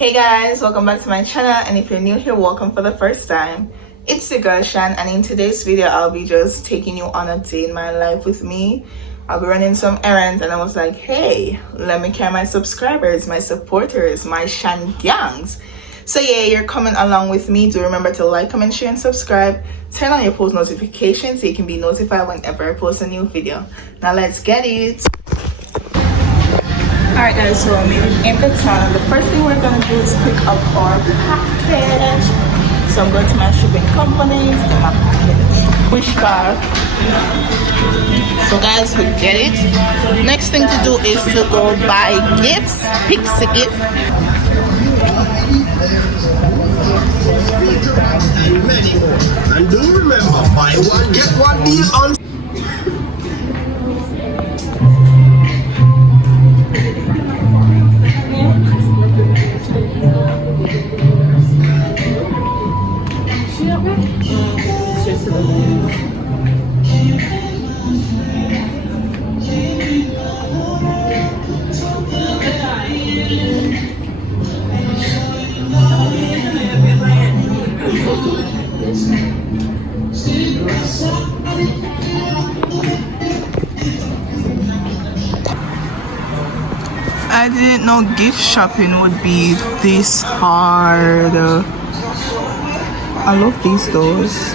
Hey guys, welcome back to my channel, and if you're new here, welcome for the first time. It's the girl Shan, and in today's video I'll be just taking you on a day in my life with me. I'll be running some errands, and I was like, hey, let me carry my subscribers, my supporters, my Shan gangs. So yeah, you're coming along with me. Do remember to like, comment, share, and subscribe. Turn on your post notifications so you can be notified whenever I post a new video. Now let's get it. Alright guys, so I'm in the town. The first thing we're gonna do is pick up our package. So I'm going to my shipping company to get my package. Wish bar. So guys, we get it. Next thing to do is to go buy gifts. Pick the gift. And do remember, buy one, get one deal on. I didn't know gift shopping would be this hard. I love these doors.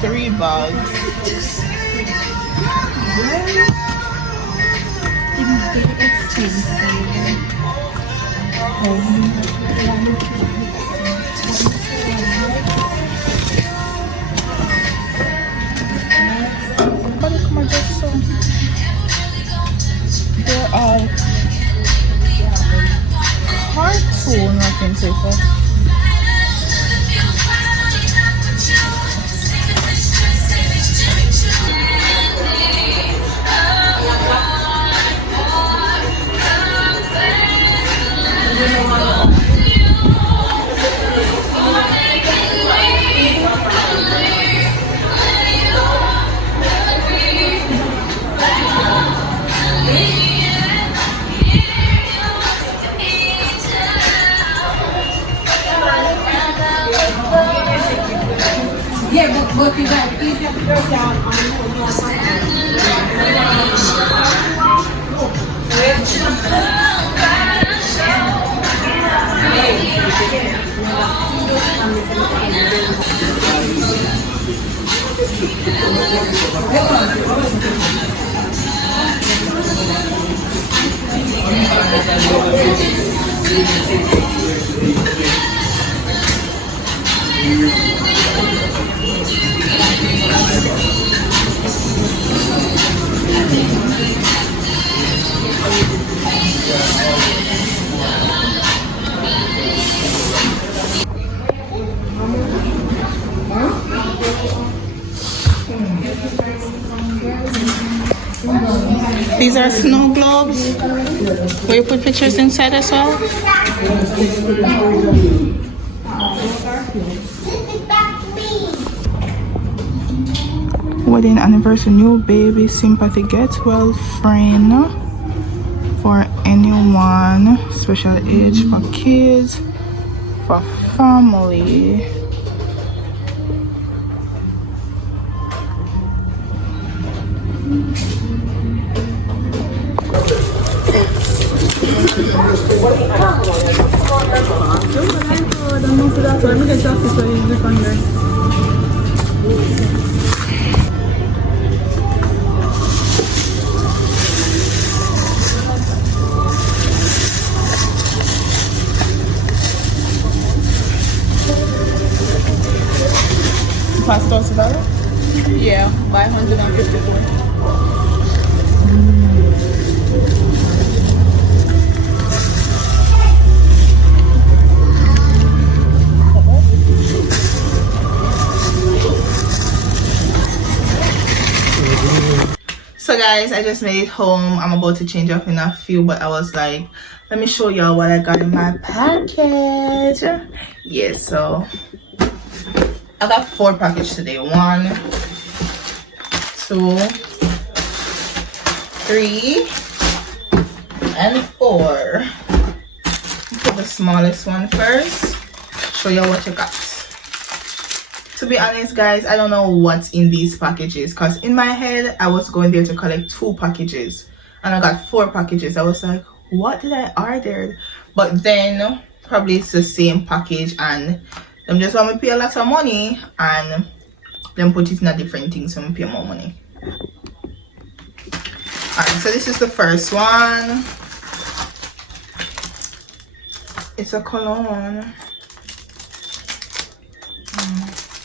$3. There are cartoon wrapping paper. Yeah, but you got these have to go down on These are snow globes. Will you put pictures inside as well? Wedding anniversary, new baby sympathy get well friend for anyone, special age for kids, for family. Pastos $1? Yeah, 554. So guys, I just made it home. I'm about to change up in a few, but I was like, let me show y'all what I got in my package. Yeah, so I got 4 packages today. 1, 2, 3, and 4. Put the smallest one first. Show you what you got. To be honest guys, I don't know what's in these packages, because in my head I was going there to collect 2 packages and I got 4 packages. I was like, what did I order? But then probably it's the same package and them just want me to pay a lot of money and then put it in a different thing so I pay more money. Alright, so this is the first one. It's a cologne.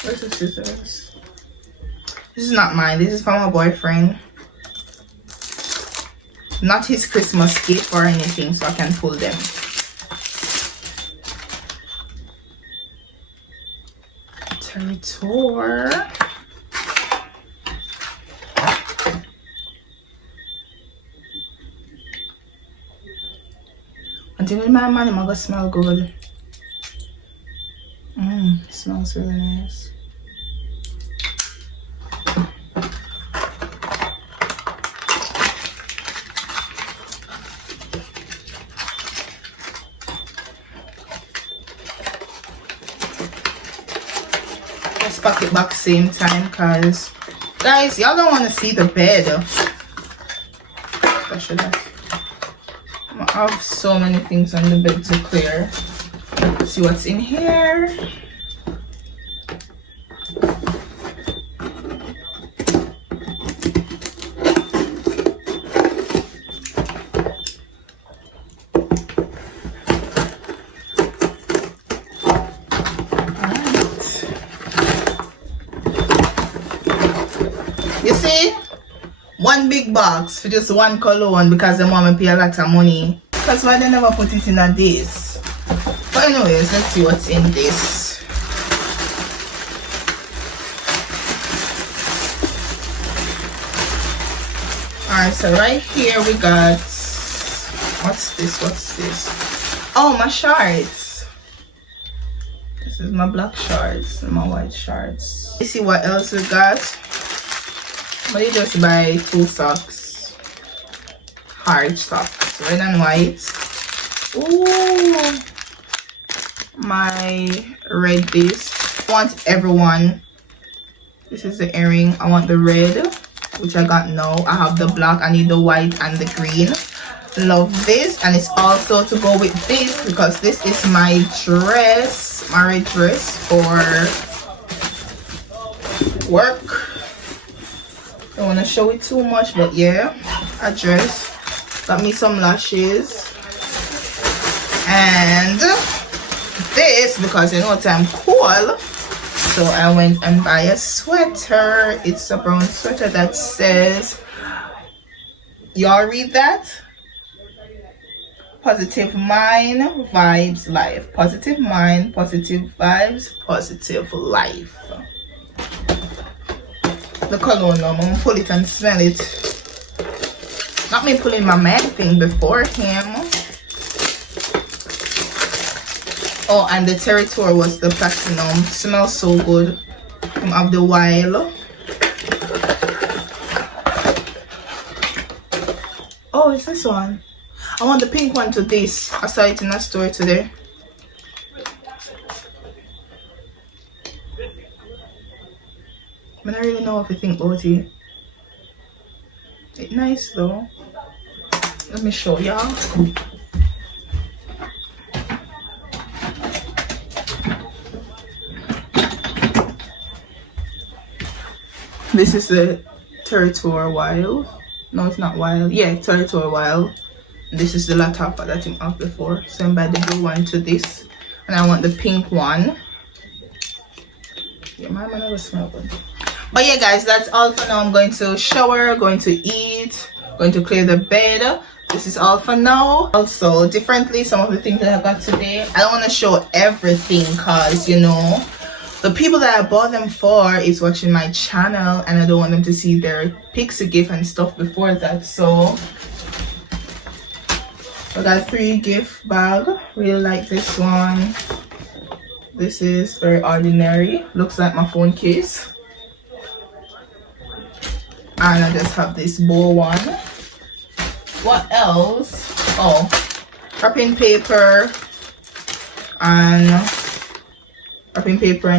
Where's the scissors? This is not mine. This is from my boyfriend. Not his Christmas gift or anything, so I can pull them. Territor. I think with my money, I'm gonna smell good. It smells really nice. Let's pack it back same time, cause guys, y'all don't want to see the bed. I should have. I have so many things on the bed to clear. See what's in here. You see, 1 big box for just 1 cologne because the mom pay a lot of money. That's why they never put it in a this. But anyways, let's see what's in this. Alright, so right here we got, what's this? Oh, my shorts. This is my black shorts and my white shorts. You see what else we got? But you just buy 2 socks. Hard socks, red and white. Ooh, my red this. I want everyone. This is the earring. I want the red, which I got now. I have the black. I need the white and the green. Love this, and it's also to go with this because this is my dress, my red dress for work. Don't want to show it too much, but yeah, a dress. Got me some lashes and this because you know I'm cool, so I went and buy a sweater. It's a brown sweater that says, y'all read that? Positive mind, vibes, life. Positive mind, positive vibes, positive life. The cologne now, I'm gonna pull it and smell it. Not me pulling my man thing before him. Oh, and the Territory was the platinum. Smells so good. From of the while. Oh, it's this one. I want the pink one to this. I saw it in a store today. I don't really know if you think about it. It's nice though. Let me show y'all. This is the Territor Wild. No, it's not Wild. Yeah, Territor Wild. This is the laptop that I think off before. So I'm by the blue one to this, and I want the pink one. Yeah, my man never smell good. But yeah, guys, that's all for now. I'm going to shower, going to eat, going to clear the bed. This is all for now. Also, differently, some of the things that I got today, I don't want to show everything because, you know, the people that I bought them for is watching my channel, and I don't want them to see their Pixie gift and stuff before that. So I got 3 gift bag. Really like this one. This is very ordinary. Looks like my phone case. And I just have this bowl one. What else? Oh, wrapping paper and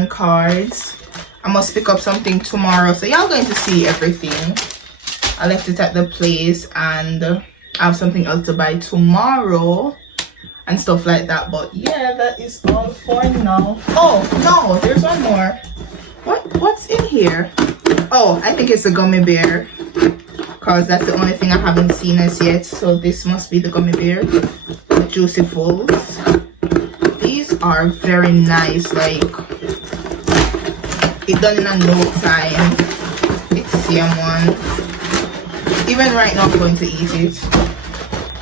cards. I must pick up something tomorrow, so y'all going to see everything. I left it at the place, and I have something else to buy tomorrow and stuff like that. But yeah, that is all for now. Oh no, there's one more. What's in here? Oh, I think it's a gummy bear, because that's the only thing I haven't seen as yet. So this must be the gummy bear, the Juicy Fulls. These are very nice. Like, it done in a no time. It's CM1. Even right now I'm going to eat it.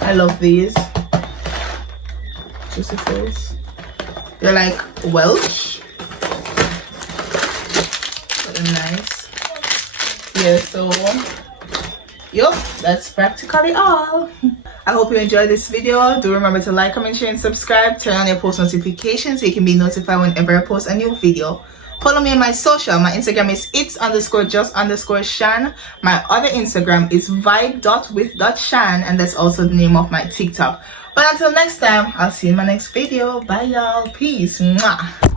I love these Juicy Fulls. They're like Welch, but they're nice. Yeah, so yup, that's practically all. I hope you enjoyed this video. Do remember to like, comment, share, and subscribe. Turn on your post notifications so you can be notified whenever I post a new video. Follow me on my social. My Instagram is its_just_shan. My other Instagram is vibe.with.shan, and that's also the name of my TikTok. But until next time, I'll see you in my next video. Bye y'all. Peace. Mwah.